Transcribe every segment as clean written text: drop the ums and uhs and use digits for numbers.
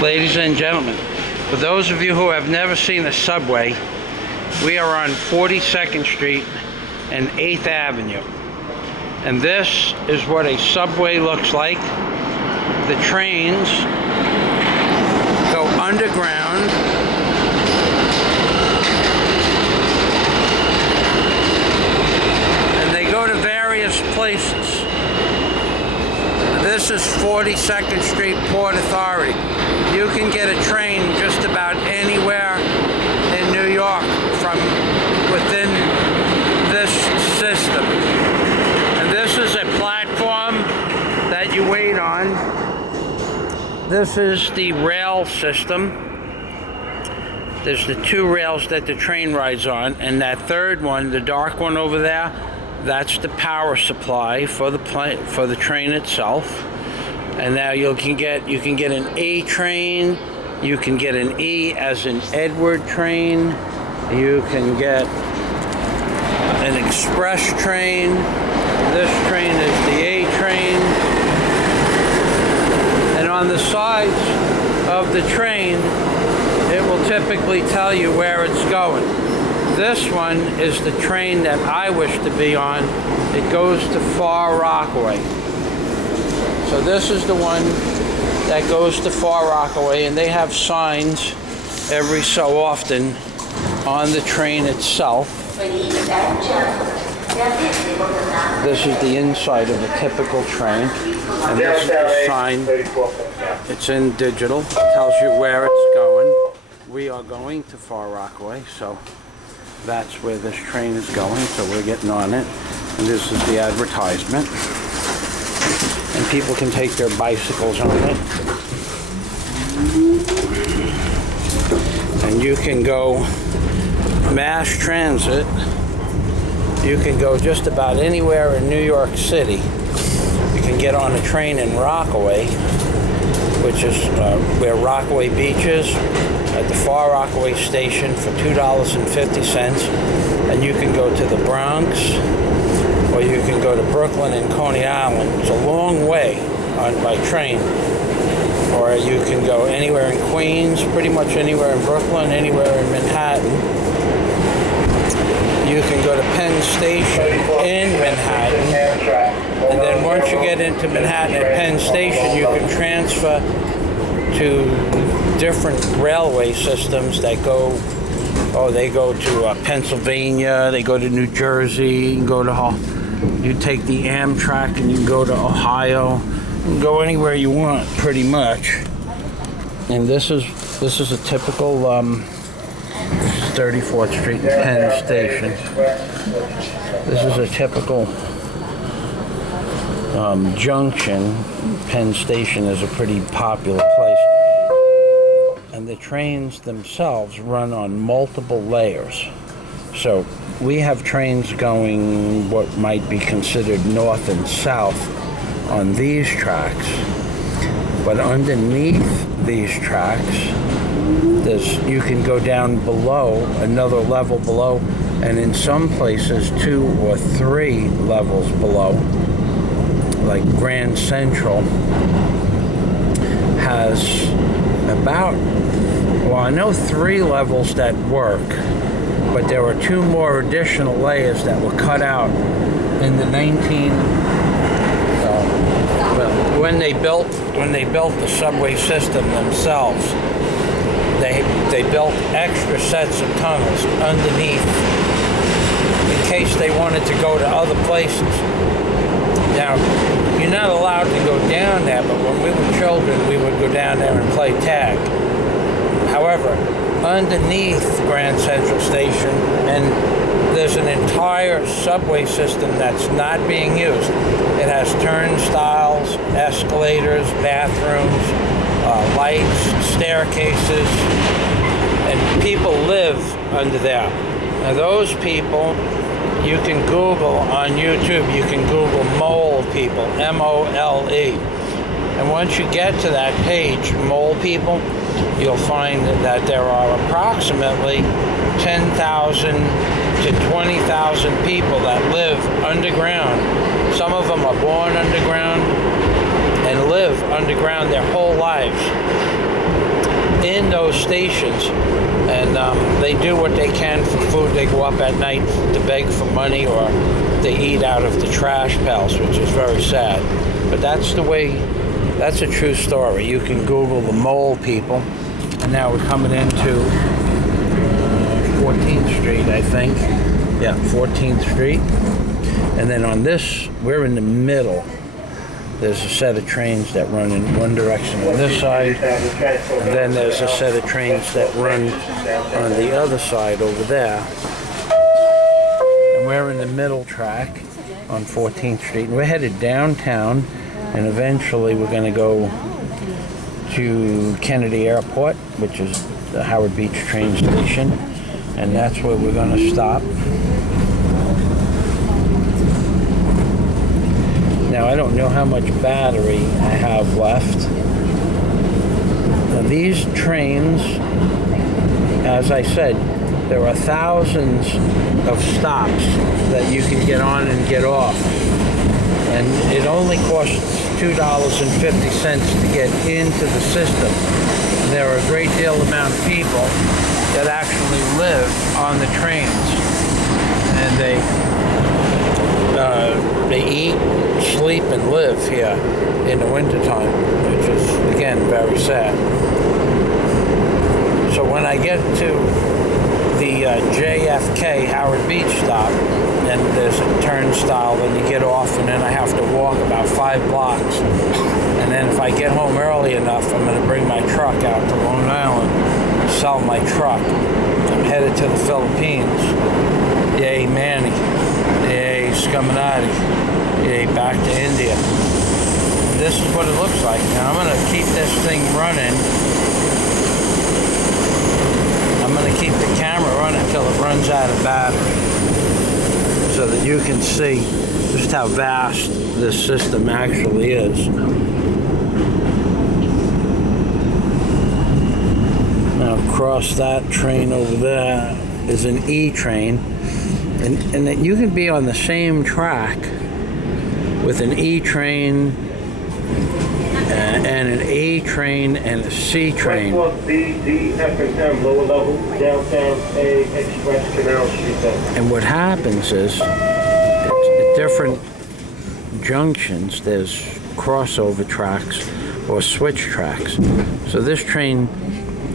Ladies and gentlemen, for those of you who have never seen a subway, we are on 42nd Street and 8th Avenue. And this is what a subway looks like. The trains go underground. And they go to various places. This is 42nd Street Port Authority. You can get a train just about anywhere in New York from within this system. And this is a platform that you wait on. This is the rail system. There's the two rails that the train rides on, and that third one, the dark one over there, that's the power supply for the train itself. And now you can get an A train, you can get an E as in Edward train, you can get an express train. This train is the A train. And on the sides of the train, it will typically tell you where it's going. This one is the train that I wish to be on. It goes to Far Rockaway. So this is the one that goes to Far Rockaway, and they have signs every so often on the train itself. This is the inside of a typical train, and this is the sign. It's in digital. It tells you where it's going. We are going to Far Rockaway, so that's where this train is going, so we're getting on it. And this is the advertisement. And people can take their bicycles on it. And you can go mass transit. You can go just about anywhere in New York City. You can get on a train in Rockaway, which is where Rockaway Beach is, at the Far Rockaway station for $2.50. And you can go to the Bronx, or you can go to Brooklyn and Coney Island. It's a long way by train. Or you can go anywhere in Queens, pretty much anywhere in Brooklyn, anywhere in Manhattan. You can go to Penn Station in Manhattan. And then once you get into Manhattan at Penn Station, you can transfer to different railway systems that go, they go to Pennsylvania, they go to New Jersey, you can go to you take the Amtrak and you can go to Ohio. You can go anywhere you want, pretty much. And this is a typical 34th Street and Penn Station. This is a typical Junction. Penn Station is a pretty popular place. And the trains themselves run on multiple layers. So we have trains going what might be considered north and south on these tracks. But underneath these tracks, you can go down below, another level below, and in some places 2 or 3 levels below, like Grand Central has about, I know 3 levels that work, but there were 2 more additional layers that were cut out in the when they built the subway system themselves. They built extra sets of tunnels underneath in case they wanted to go to other places. Now, you're not allowed to go down there, but when we were children, we would go down there and play tag. However, underneath Grand Central Station, and there's an entire subway system that's not being used. It has turnstiles, escalators, bathrooms, lights, staircases, and people live under there. Now those people, you can Google on YouTube, you can Google mole people, M-O-L-E. And once you get to that page, mole people, you'll find that there are approximately 10,000 to 20,000 people that live underground. Some of them are born underground and live underground their whole lives. those stations, and they do what they can for food. They go up at night to beg for money, or they eat out of the trash pails, which is very sad. But that's the way, that's a true story. You can Google the mole people. And now we're coming into 14th Street, I think. Yeah, 14th Street. And then on this, we're in the middle. There's a set of trains that run in one direction on this side, and then there's a set of trains that run on the other side over there. And we're in the middle track on 14th Street. And we're headed downtown, and eventually we're going to go to Kennedy Airport, which is the Howard Beach train station, and that's where we're going to stop. Now, I don't know how much battery I have left. Now, these trains, as I said, there are thousands of stops that you can get on and get off. And it only costs $2.50 to get into the system. And there are a great deal amount of people that actually live on the trains. And they eat, sleep, and live here in the wintertime, which is, again, very sad. So when I get to the JFK Howard Beach stop, and there's a turnstile, then you get off, and then I have to walk about 5 blocks. And then if I get home early enough, I'm going to bring my truck out to Long Island, sell my truck. I'm headed to the Philippines. Yay, Manny. Yay, Scaminati. Yay, back to India. This is what it looks like. Now I'm going to keep this thing running. I'm going to keep the camera running until it runs out of battery, so that you can see just how vast this system actually is. Now across that train over there is an E train, and that you can be on the same track with an E train and an A train and a C train. B, D, F, and M, lower level, downtown, A, Express, Canal Street. And what happens is, at different junctions, there's crossover tracks or switch tracks. So this train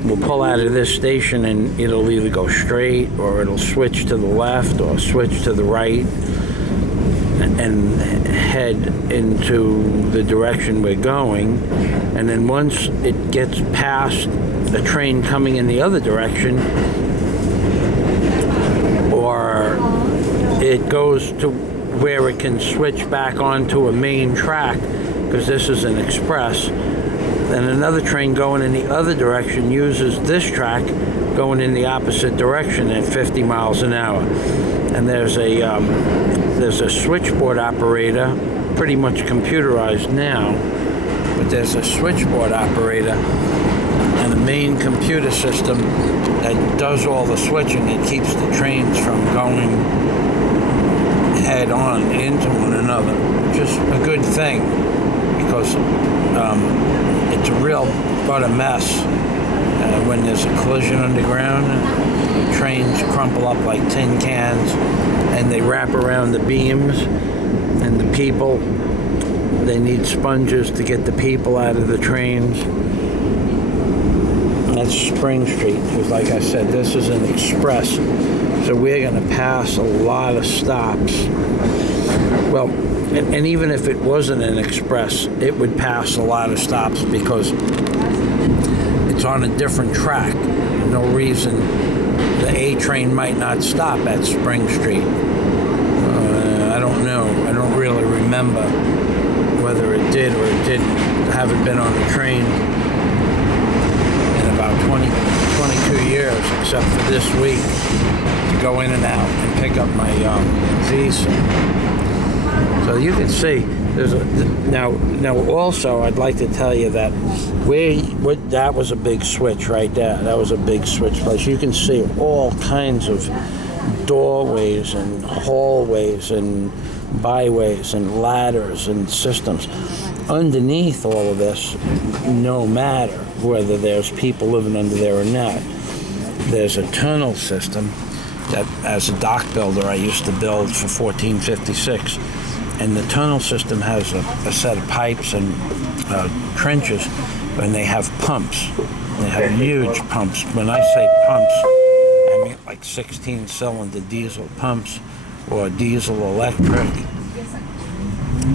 will pull out of this station, and it'll either go straight, or it'll switch to the left, or switch to the right, and head into the direction we're going. And then once it gets past the train coming in the other direction, or it goes to where it can switch back onto a main track, because this is an express, then another train going in the other direction uses this track going in the opposite direction at 50 miles an hour. And there's a switchboard operator, pretty much computerized now, but there's a switchboard operator and a main computer system that does all the switching. It keeps the trains from going head on into one another. Just a good thing, because it's a real but a mess when there's a collision underground. The trains crumple up like tin cans, and they wrap around the beams, and the people, they need sponges to get the people out of the trains. That's Spring Street, because like I said, this is an express, so we're going to pass a lot of stops. Well, and even if it wasn't an express, it would pass a lot of stops, because it's on a different track. No reason the A train might not stop at Spring Street. I don't know. I don't really remember whether it did or it didn't. I haven't been on a train in about 22 years, except for this week, to go in and out and pick up my visa. So you can see, there's now also I'd like to tell you that that was a big switch right there. That was a big switch place. You can see all kinds of doorways and hallways and byways and ladders and systems. Underneath all of this, no matter whether there's people living under there or not. There's a tunnel system that, as a dock builder, I used to build for 1456. And the tunnel system has a set of pipes and trenches, and they have pumps. They have huge pumps. When I say pumps, I mean like 16-cylinder diesel pumps, or diesel electric,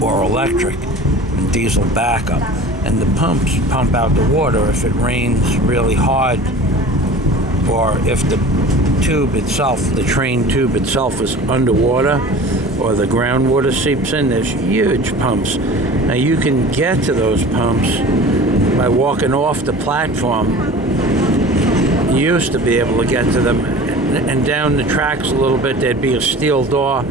or electric and diesel backup. And the pumps pump out the water if it rains really hard, or if the tube itself, the train tube itself, is underwater, or the groundwater seeps in. There's huge pumps. Now you can get to those pumps by walking off the platform. You used to be able to get to them, and down the tracks a little bit there'd be a steel door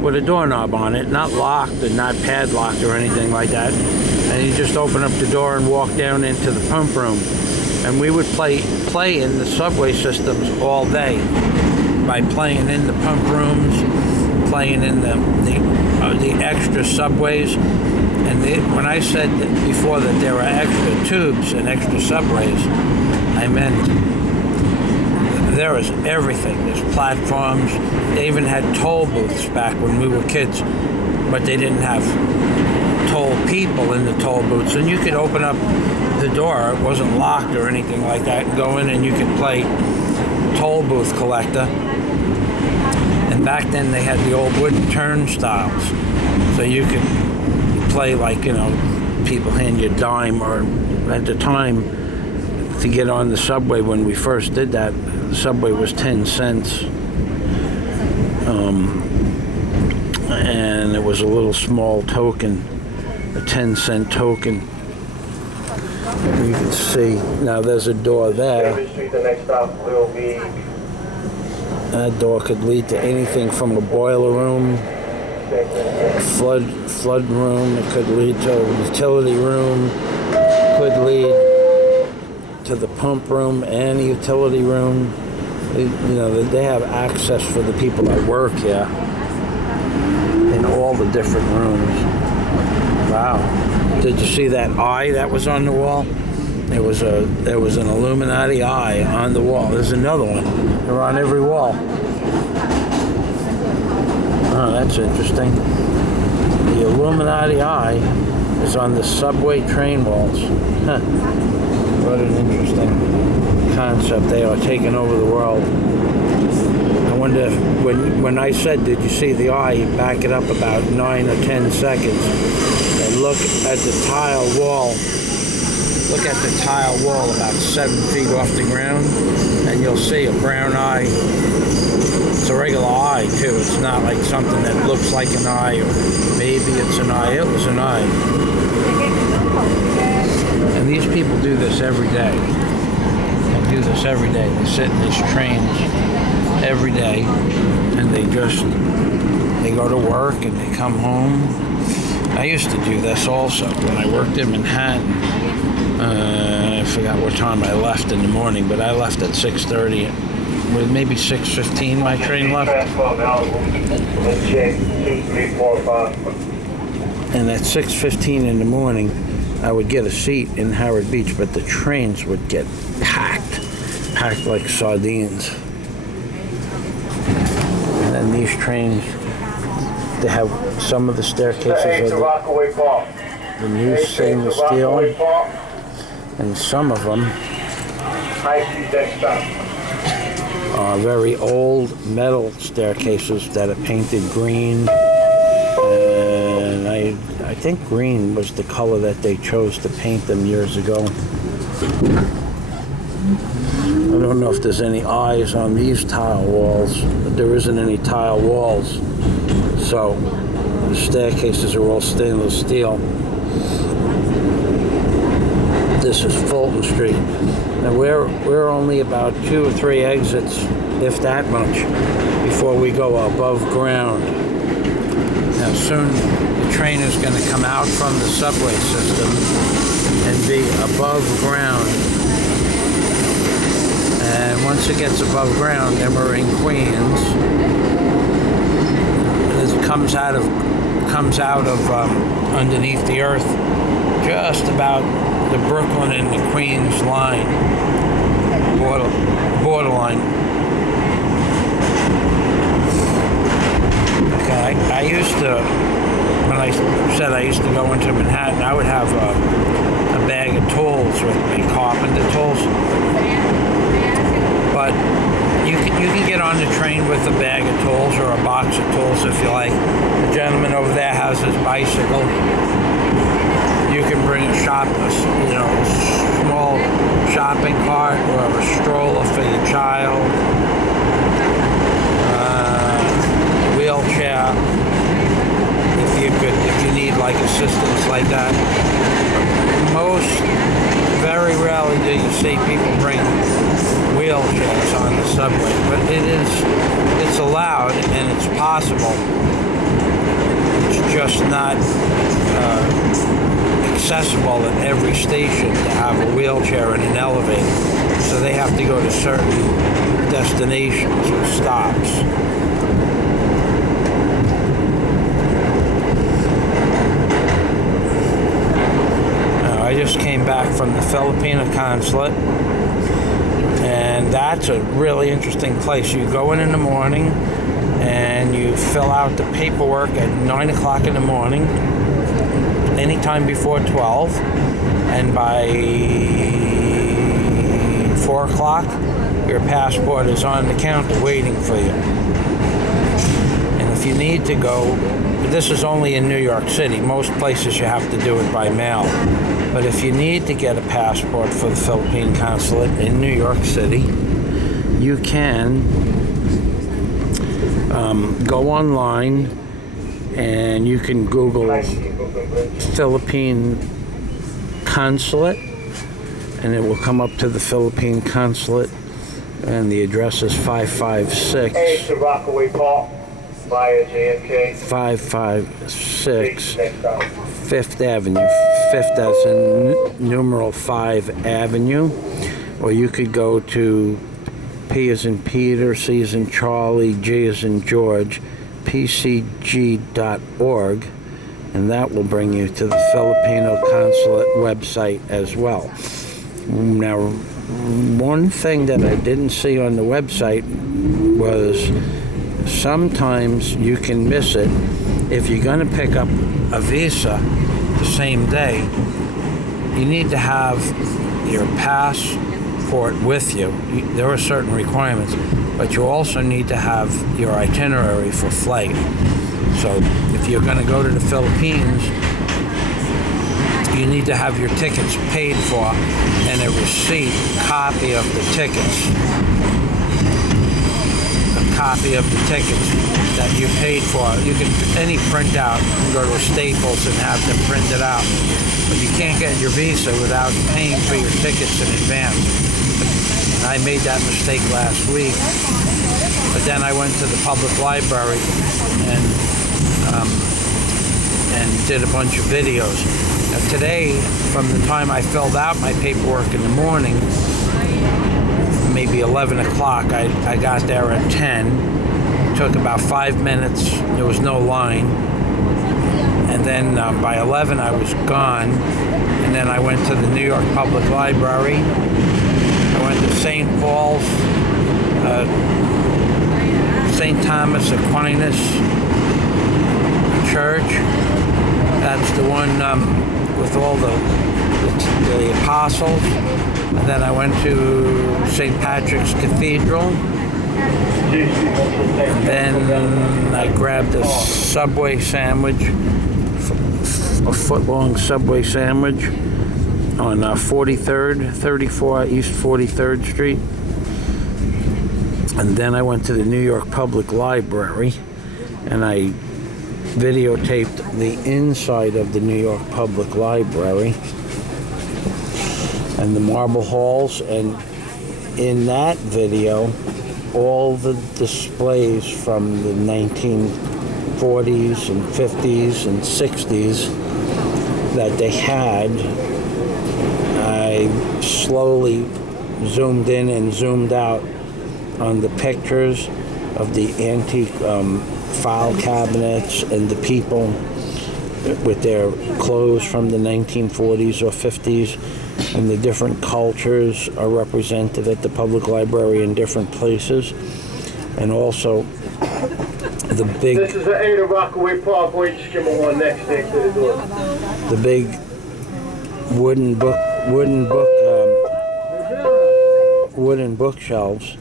with a doorknob on it, not locked and not padlocked or anything like that. And you just open up the door and walk down into the pump room. And we would play in the subway systems all day by playing in the pump rooms, playing in the extra subways. And when I said before that there were extra tubes and extra subways, I meant there was everything. There's platforms. They even had toll booths back when we were kids, but they didn't have toll people in the toll booths. And you could open up the door, it wasn't locked or anything like that, and go in and you could play toll booth collector. And back then they had the old wooden turnstiles, so you could play, like, you know, people hand you a dime, or at the time to get on the subway when we first did that, the subway was 10 cents. And it was a little small token, a 10-cent token. You can see, now there's a door there. The next stop will be... That door could lead to anything from a boiler room, flood room. It could lead to a utility room. Could lead to the pump room and the utility room. You know, they have access for the people that work here in all the different rooms. Wow! Did you see that eye that was on the wall? There was an Illuminati eye on the wall. There's another one. They're on every wall. Oh, that's interesting. The Illuminati eye is on the subway train walls. Huh. What an interesting concept. They are taking over the world. I wonder if, when I said, did you see the eye, back it up about 9 or 10 seconds and look at the tile wall. Look at the tile wall about 7 feet off the ground, and you'll see a brown eye. It's a regular eye, too. It's not like something that looks like an eye, or maybe it's an eye. It was an eye. And these people do this every day. They do this every day. They sit in these trains every day, and they go to work and they come home. I used to do this also when I worked in Manhattan. I forgot what time I left in the morning, but I left at 6:30. Maybe 6:15 my train left. And at 6:15 in the morning, I would get a seat in Howard Beach, but the trains would get packed like sardines. And then these trains, they have some of the staircases are Rockaway Park. the new stainless steel, and some of them are very old metal staircases that are painted green. And I think green was the color that they chose to paint them years ago. I don't know if there's any eyes on these tile walls, but there isn't any tile walls. So the staircases are all stainless steel. This is Fulton Street. Now we're only about 2 or 3 exits, if that much, before we go above ground. Now soon the train is going to come out from the subway system and be above ground. And once it gets above ground, then we're in Queens. It comes out of underneath the earth, just about the Brooklyn and the Queens line, borderline. Okay, I used to, when I said I used to go into Manhattan, I would have a bag of tools with me, carpenter tools. But you can get on the train with a bag of tools or a box of tools if you like. The gentleman over there has his bicycle. You can bring a small shopping cart or a stroller for your child, wheelchair, if you need like assistance like that. Very rarely do you see people bring wheelchairs on the subway, but it's allowed and it's possible. It's just not accessible at every station to have a wheelchair and an elevator. So they have to go to certain destinations or stops. I just came back from the Filipino consulate, and that's a really interesting place. You go in the morning and you fill out the paperwork at 9 o'clock in the morning, anytime before 12, and by 4 o'clock your passport is on the counter waiting for you. And if you need to go, this is only in New York City. Most places you have to do it by mail. But if you need to get a passport for the Philippine consulate in New York City, you can go online and you can Google Philippine consulate, and it will come up to the Philippine consulate, and the address is 556. Hey, it's the Rockaway Park via JFK. 556 5th Avenue. 5th as in numeral 5 Avenue. Or you could go to P as in Peter, C as in Charlie, G as in George, pcg.org, and that will bring you to the Filipino consulate website as well. Now, one thing that I didn't see on the website was sometimes you can miss it. If you're going to pick up a visa the same day, you need to have your passport with you. There are certain requirements, but you also need to have your itinerary for flight. So if you're going to go to the Philippines, you need to have your tickets paid for and a receipt, copy of the tickets. Copy of the tickets that you paid for. You can any printout, you can go to a Staples and have them printed out. But you can't get your visa without paying for your tickets in advance. And I made that mistake last week. But then I went to the public library and did a bunch of videos. Now today, from the time I filled out my paperwork in the morning, maybe 11 o'clock. I got there at 10. It took about 5 minutes. There was no line. And then by 11 I was gone. And then I went to the New York Public Library. I went to St. Paul's, St. Thomas Aquinas Church. That's the one with all the apostles. And then I went to St. Patrick's Cathedral. And then I grabbed a Subway sandwich, a foot-long Subway sandwich on 34 East 43rd Street. And then I went to the New York Public Library and I videotaped the inside of the New York Public Library and the marble halls, and in that video all the displays from the 1940s and 50s and 60s that they had, I slowly zoomed in and zoomed out on the pictures of the antique file cabinets and the people with their clothes from the 1940s or 50s. And the different cultures are represented at the public library in different places. And also the big... This is the 8th of Rockaway Parkway, just give me one next to the door. The big wooden bookshelves,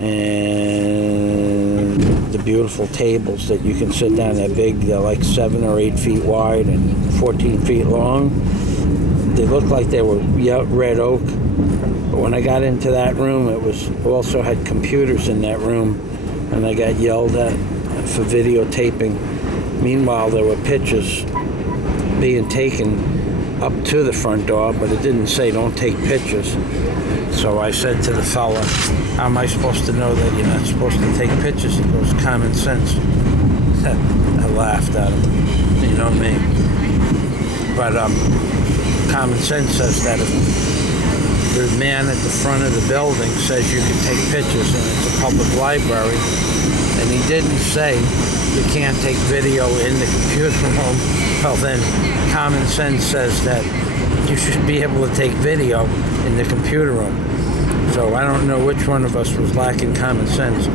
and the beautiful tables that you can sit down. They're big. They're like 7 or 8 feet wide and 14 feet long. They look like they were red oak. But when I got into that room, it was also had computers in that room, and I got yelled at for videotaping. Meanwhile, there were pictures being taken up to the front door, but it didn't say don't take pictures. So I said to the fella, how am I supposed to know that you're not supposed to take pictures? He goes, common sense. I laughed at him. You know what I mean? But common sense says that if the man at the front of the building says you can take pictures and it's a public library, and he didn't say you can't take video in the computer room, well then common sense says that you should be able to take video in the computer room. So I don't know which one of us was lacking common sense,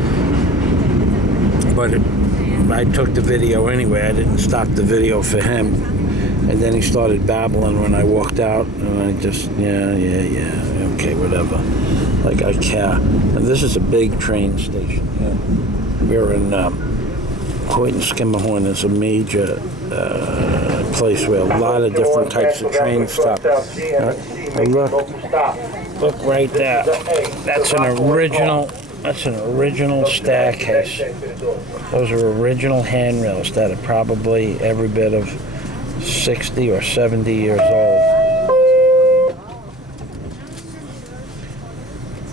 but I took the video anyway. I didn't stop the video for him. And then he started babbling when I walked out, and I just, yeah, okay, whatever. Like I care. And this is a big train station. Yeah. We're in Hoyt and Skimmerhorn is a major place where a lot of different types of trains stop. Look right there. That's an original staircase. Those are original handrails that are probably every bit of 60 or 70 years old.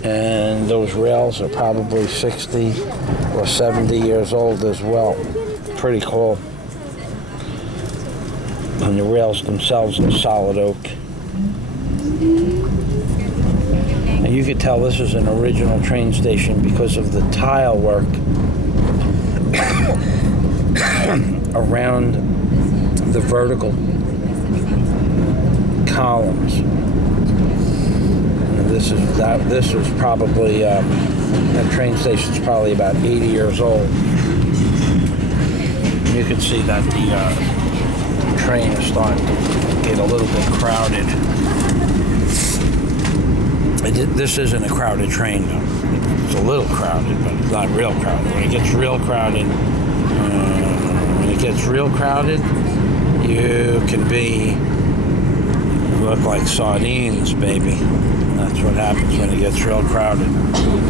And those rails are probably 60 or 70 years old as well. Pretty cool. And the rails themselves are solid oak. And you could tell this is an original train station because of the tile work around the vertical columns. And this was probably that train station's probably about 80 years old. And you can see that the train is starting to get a little bit crowded. This isn't a crowded train though. It's a little crowded, but it's not real crowded. When it gets real crowded, you can look like sardines, baby. That's what happens when it gets real crowded.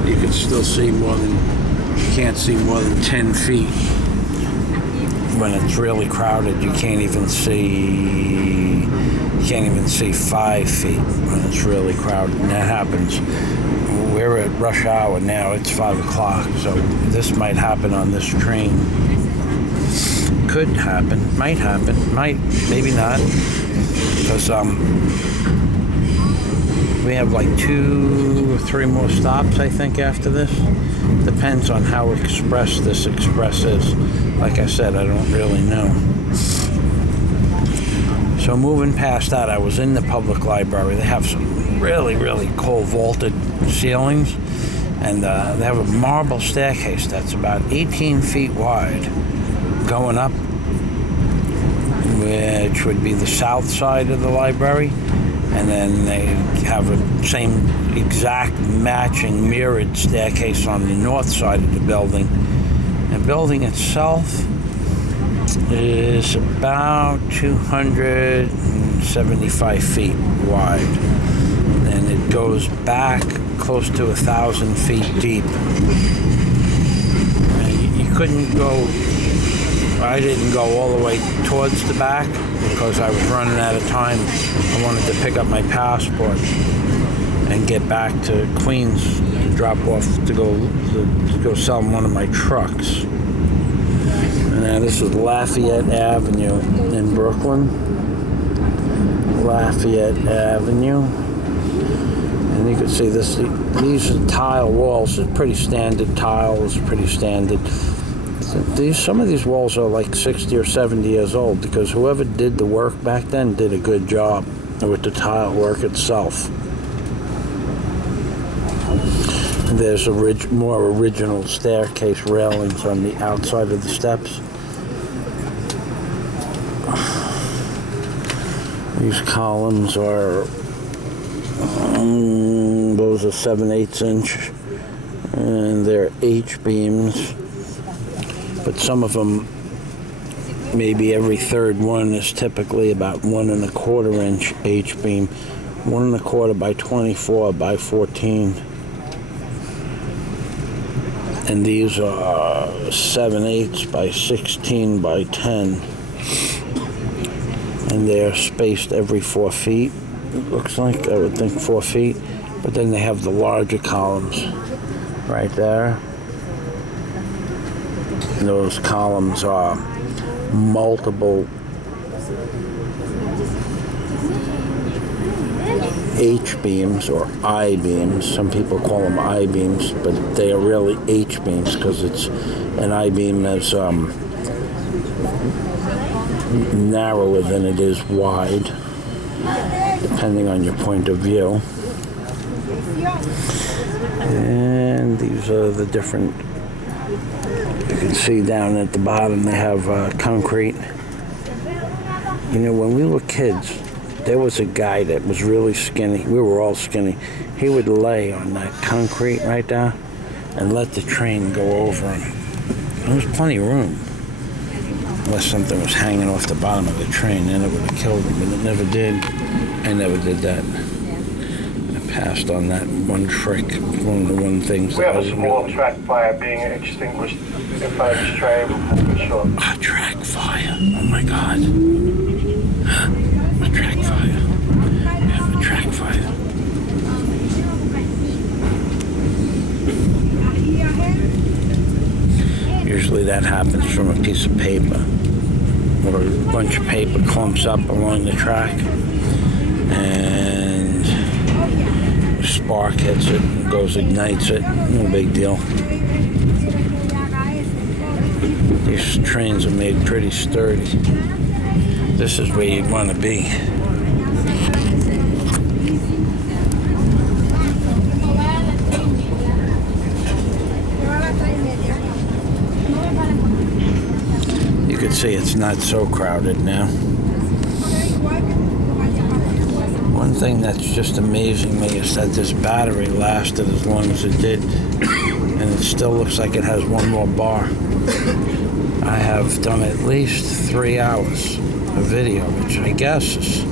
You can still see you can't see more than 10 feet. When it's really crowded, you can't even see 5 feet when it's really crowded. And that happens. We're at rush hour now. It's 5 o'clock, so this might happen on this train. Could happen, might happen, maybe not, because we have like 2 or 3 more stops, I think, after this. Depends on how express this express is. Like I said, I don't really know. So moving past that, I was in the public library. They have some really, really cool vaulted ceilings, and they have a marble staircase that's about 18 feet wide, going up, which would be the south side of the library, and then they have a same exact matching mirrored staircase on the north side of the building. The building itself is about 275 feet wide, and it goes back close to 1,000 feet deep. You couldn't go, I didn't go all the way towards the back because I was running out of time. I wanted to pick up my passport and get back to Queens to drop off to go sell one of my trucks. And this is Lafayette Avenue in Brooklyn. Lafayette Avenue. And you can see this. These are tile walls. They're pretty standard tiles, pretty standard. Some of these walls are like 60 or 70 years old because whoever did the work back then did a good job. with the tile work itself. There's more original staircase railings on the outside of the steps. These columns are, those are 7/8 inch, and they're H-beams, but some of them, maybe every third one is typically about 1 1/4 inch H-beam, 1 1/4 by 24 by 14. And these are 7/8 by 16 by 10. And they're spaced every 4 feet, it looks like. I would think 4 feet. But then they have the larger columns right there. And those columns are multiple H-beams or I-beams. Some people call them I-beams, but they are really H-beams because it's an I-beam is narrower than it is wide, depending on your point of view. And these are the different, you can see down at the bottom they have concrete. You know, when we were kids, there was a guy that was really skinny. We were all skinny. He would lay on that concrete right there and let the train go over him. There was plenty of room. Unless something was hanging off the bottom of the train, then it would have killed him, but it never did. I never did that. I passed on that one trick. One of the one things. We have a small track fire being extinguished if I was trying to short. A track fire. Oh my God. A track fire. We have a track fire. Usually that happens from a piece of paper, or a bunch of paper clumps up along the track, and a spark hits it, and goes, ignites it. No big deal. These trains are made pretty sturdy. This is where you'd want to be. You can see it's not so crowded now. One thing that's just amazing me is that this battery lasted as long as it did, and it still looks like it has one more bar. I have done at least 3 hours of video, which I guess is,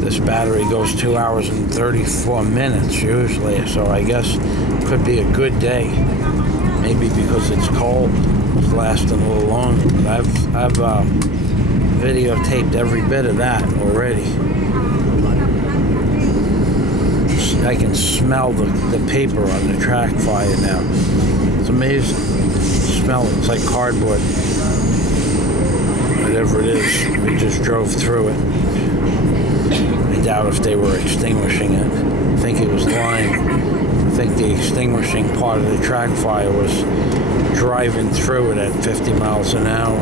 this battery goes 2 hours and 34 minutes usually, so I guess it could be a good day. Maybe because it's cold, it's lasting a little longer. But I've videotaped every bit of that already. I can smell the paper on the track fire now. It's amazing. Smell it. It's like cardboard. Whatever it is, we just drove through it. I doubt if they were extinguishing it. I think it was lying. I think the extinguishing part of the track fire was driving through it at 50 miles an hour.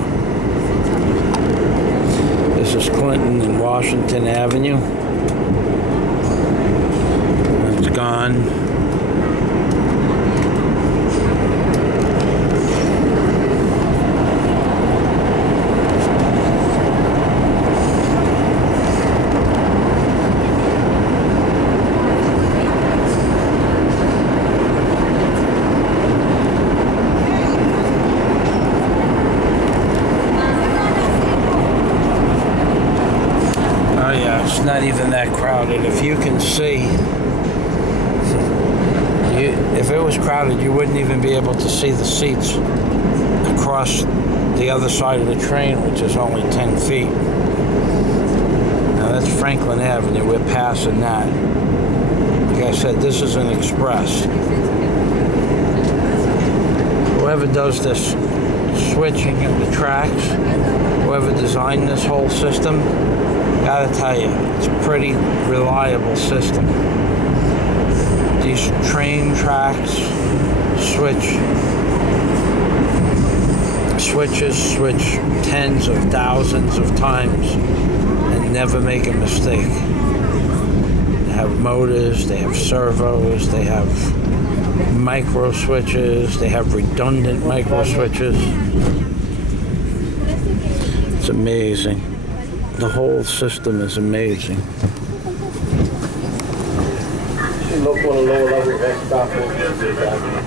This is Clinton and Washington Avenue. It's gone. Not even that crowded. If you can see, if it was crowded, you wouldn't even be able to see the seats across the other side of the train, which is only 10 feet. Now that's Franklin Avenue. We're passing that. Like I said, this is an express. Whoever does this switching of the tracks, whoever designed this whole system, gotta tell you, it's a pretty reliable system. These train tracks switch tens of thousands of times and never make a mistake. have motors, they have servos, they have micro switches, they have redundant micro switches. It's amazing. The whole system is amazing. Look for the lower level X stop on Euclid Avenue.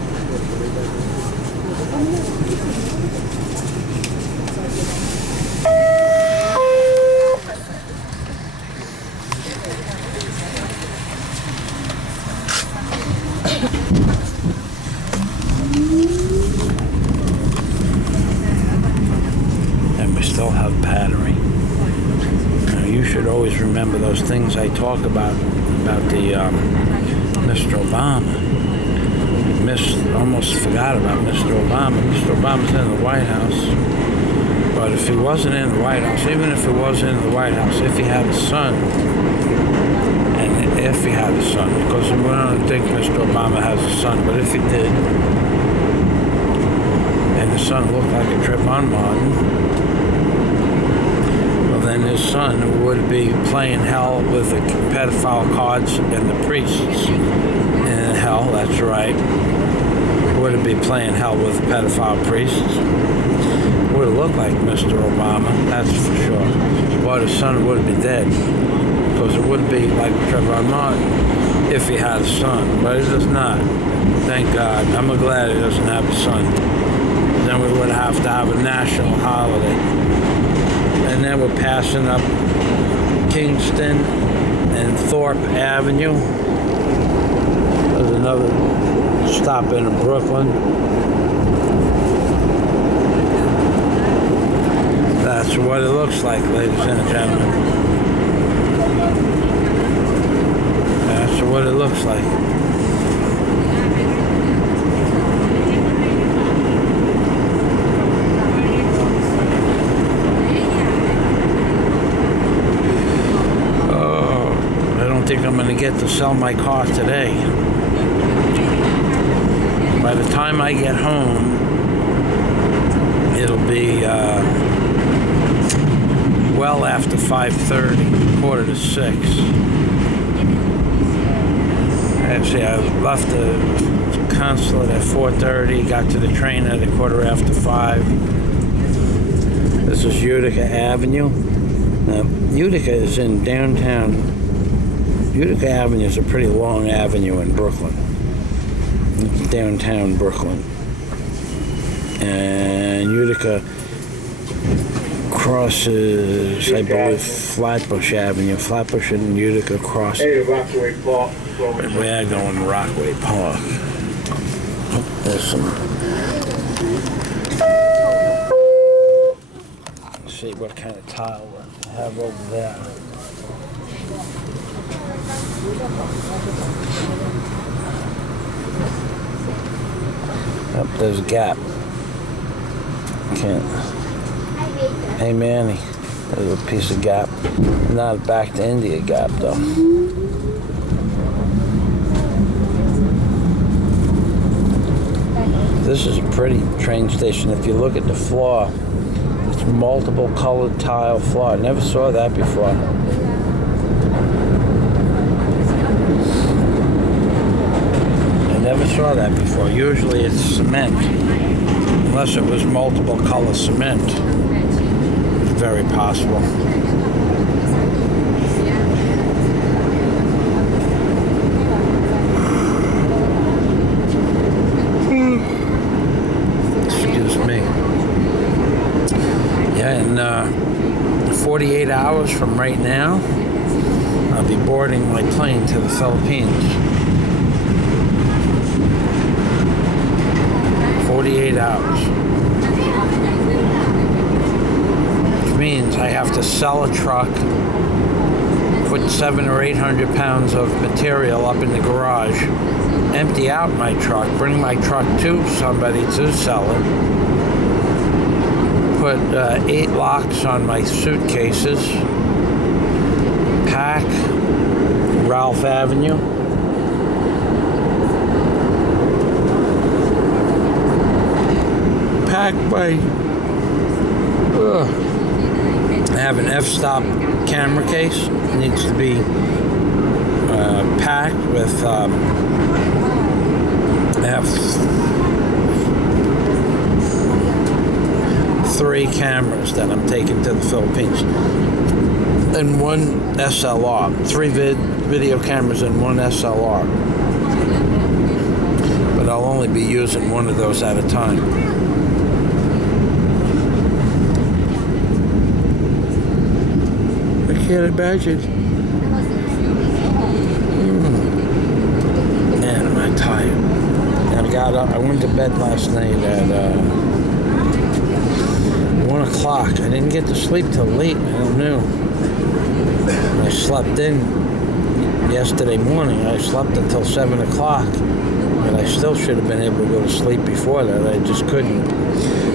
And we still have battery. Now, you should always remember those things I talk about the Mr. Obama. Almost forgot about Mr. Obama. Mr. Obama's in the White House. But if he wasn't in the White House, even if he was in the White House, if he had a son, and if he had a son, because we don't think Mr. Obama has a son, but if he did, and the son looked like a Trayvon Martin, well, then his son would be playing hell with the pedophile cards and the priests. In hell, that's right. Would be playing hell with pedophile priests. Would have looked like Mr. Obama, that's for sure. But his son would be dead. Because it would be like Trayvon Martin if he had a son. But he does not. Thank God. I'm glad he doesn't have a son. Then we would have to have a national holiday. And then we're passing up Kingston and Thorpe Avenue. There's another stop in Brooklyn. That's what it looks like, ladies and gentlemen. That's what it looks like. Oh, I don't think I'm going to get to sell my car today. By the time I get home, it'll be well after 5:30, 5:45. Actually, I left the consulate at 4:30, got to the train at 5:15. This is Utica Avenue. Now, Utica is in downtown. Utica Avenue is a pretty long avenue in Brooklyn. It's downtown Brooklyn. And Utica crosses, I believe, Flatbush Avenue. Flatbush and Utica cross. Hey, the Rockaway Park. We're going to Rockaway Park. Oh, there's some. Let's see what kind of tile we have over there. Up there's a gap. Can't. Hey Manny, there's a piece of gap. Not back to India gap though. This is a pretty train station. If you look at the floor, it's multiple colored tile floor. I never saw that before. Never saw that before. Usually it's cement, unless it was multiple color cement. It's very possible. Excuse me. Yeah, in 48 hours from right now, I'll be boarding my plane to the Philippines. 48 hours. Which means I have to sell a truck, put 700 or 800 pounds of material up in the garage, empty out my truck, bring my truck to somebody to sell it, put 8 locks on my suitcases, pack Ralph Avenue, pack my I have an f-stop camera case. It needs to be packed with, I have 3 cameras that I'm taking to the Philippines. And 1 SLR. 3 video cameras and 1 SLR. But I'll only be using 1 of those at a time. I can't imagine. Man, am I tired. I got up, I went to bed last night at 1 o'clock. I didn't get to sleep till late. I don't know. I slept in yesterday morning. I slept until 7 o'clock. But I still should have been able to go to sleep before that. I just couldn't.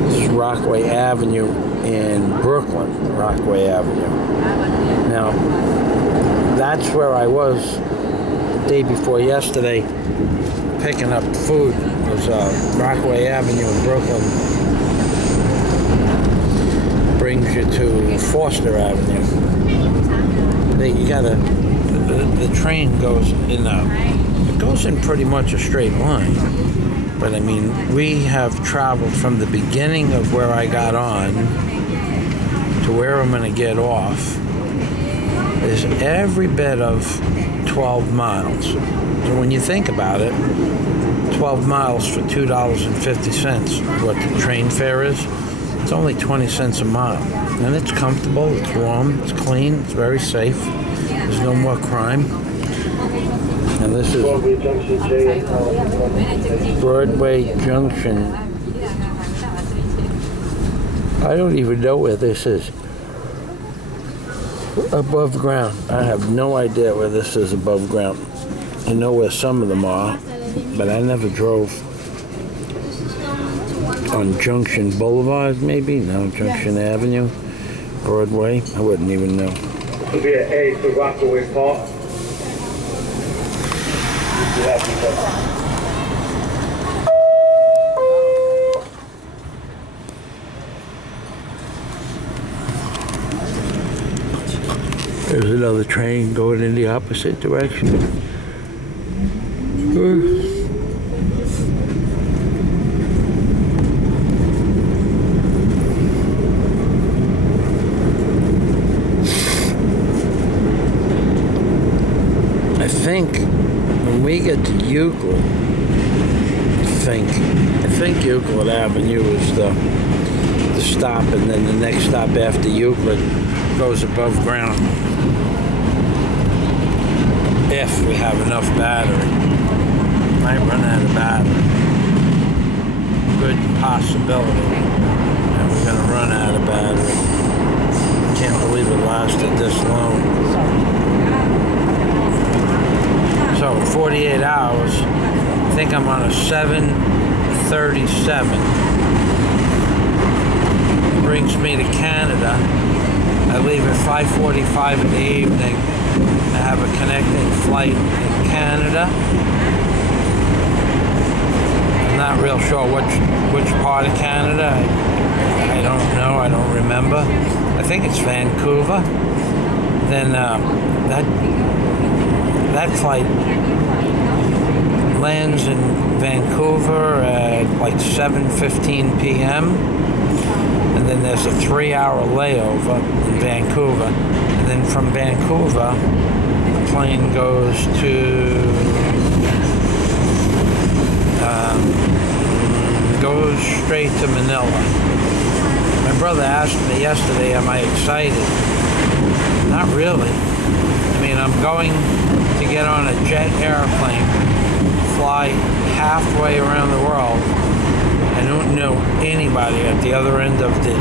This is Rockaway Avenue in Brooklyn. Rockaway Avenue. Now, that's where I was the day before yesterday picking up food. It was Rockaway Avenue in Brooklyn. Brings you to Foster Avenue. You gotta, the train goes in it goes in pretty much a straight line. But I mean, we have traveled from the beginning of where I got on to where I'm gonna get off. Is every bit of 12 miles. So when you think about it, 12 miles for $2.50, what the train fare is, it's only 20 cents a mile. And it's comfortable, it's warm, it's clean, it's very safe. There's no more crime. And this is Broadway Junction. I don't even know where this is. Above ground. I have no idea where this is above ground. I know where some of them are, but I never drove on Junction Boulevard, maybe? No, Junction Avenue, Broadway. I wouldn't even know. This will be an A for Rockaway Park. There's another train going in the opposite direction. I think when we get to Euclid, I think Euclid Avenue is the stop, and then the next stop after Euclid goes above ground. If we have enough battery. Might run out of battery. Good possibility that we're going to run out of battery. Can't believe it lasted this long. So in 48 hours, I think I'm on a 7:37. Brings me to Canada. I leave at 5:45 in the evening. I have a connecting flight in Canada. I'm not real sure which part of Canada. I don't know. I don't remember. I think it's Vancouver. Then that flight lands in Vancouver at like 7:15 p.m. And then there's a 3-hour layover in Vancouver. And then from Vancouver, the plane goes to goes straight to Manila. My brother asked me yesterday, am I excited? Not really. I mean, I'm going to get on a jet airplane, fly halfway around the world. I don't know anybody at the other end of the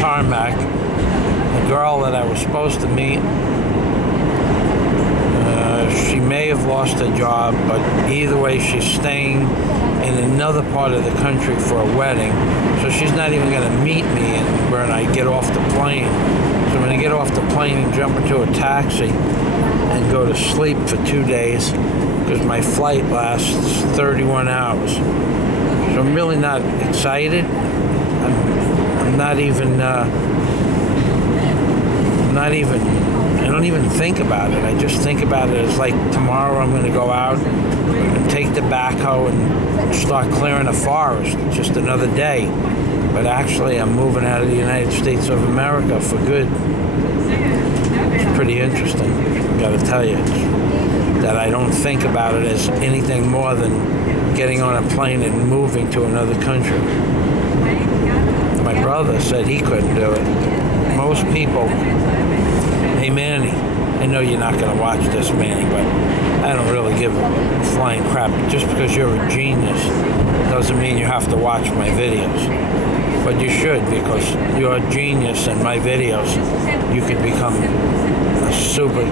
tarmac. The girl that I was supposed to meet, she may have lost her job, but either way, she's staying in another part of the country for a wedding, so she's not even going to meet me when I get off the plane. So when I get off the plane and jump into a taxi and go to sleep for 2 days, because my flight lasts 31 hours. So I'm really not excited. I'm not even, I don't even think about it. I just think about it as like tomorrow I'm going to go out and take the backhoe and start clearing a forest. Just another day. But actually, I'm moving out of the United States of America for good. It's pretty interesting, got to tell you, that I don't think about it as anything more than getting on a plane and moving to another country. My brother said he couldn't do it. Most people, hey Manny, I know you're not going to watch this, Manny, but I don't really give a flying crap. Just because you're a genius doesn't mean you have to watch my videos. But you should, because you're a genius in my videos. You could become a super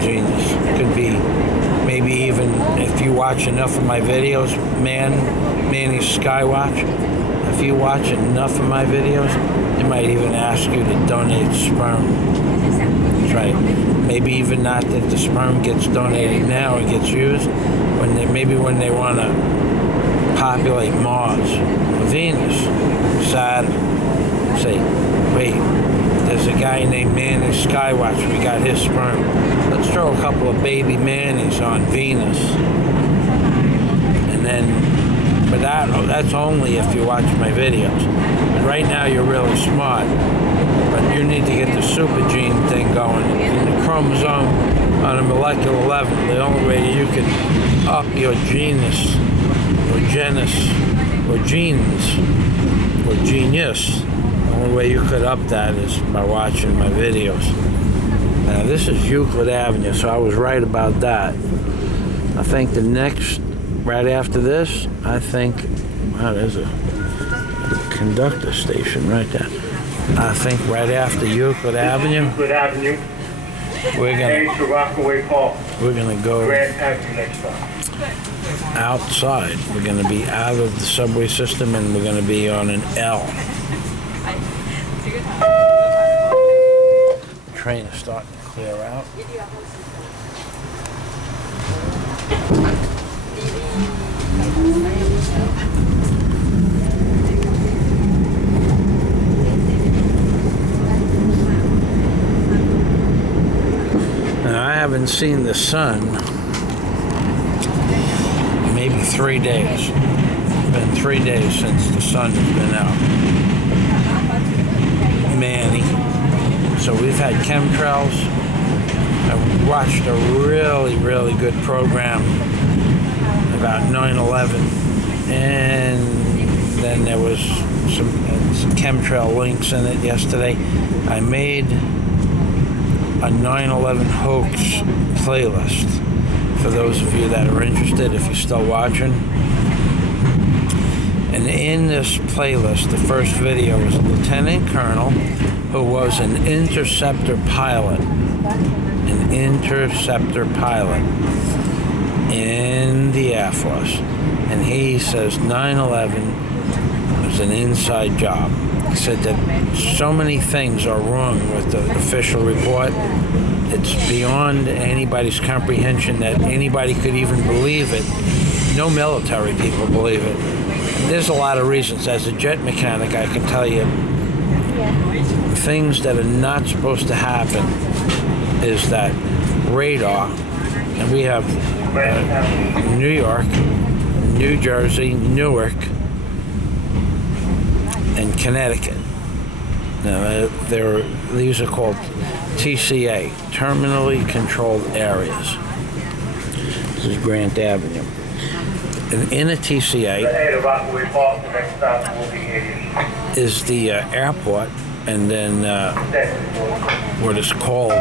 genius. Could be, maybe even if you watch enough of my videos, Manny Skywatch, if you watch enough of my videos, they might even ask you to donate sperm. That's right. Maybe even not that the sperm gets donated now and gets used, maybe when they want to populate Mars, Venus, Saturn. Say, wait, there's a guy named Manny Skywatch, we got his sperm. Let's throw a couple of baby Mannies on Venus. And then, but that's only if you watch my videos. But right now you're really smart. But you need to get the super gene thing going. In the chromosome on a molecular level, the only way you can up your genus, or genus, or genes, or genius, the only way you could up that is by watching my videos. Now this is Euclid Avenue, so I was right about that. I think the next, right after this, I think, wow, there's a conductor station right there. I think right after Euclid Avenue, we're gonna Rockaway Park. We're gonna go Next stop. outside. We're going to be out of the subway system and we're going to be on an L. Train is starting to clear out. Now, I haven't seen the sun maybe 3 days. It's been 3 days since the sun has been out. Manny. So we've had chemtrails. I watched a really good program about 9/11, and then there was some chemtrail links in it yesterday. I made a 9/11 hoax playlist. For those of you that are interested, if you're still watching. And in this playlist, the first video was a lieutenant colonel who was an interceptor pilot. An interceptor pilot in the Air Force. And he says 9/11 was an inside job. He said that so many things are wrong with the official report. It's beyond anybody's comprehension that anybody could even believe it. No military people believe it. And there's a lot of reasons. As a jet mechanic, I can tell you things that are not supposed to happen is that radar, and we have New York, New Jersey, Newark, and Connecticut. Now, these are called TCA, Terminally Controlled Areas. This is Grant Avenue. And in a TCA is the airport, and then what is called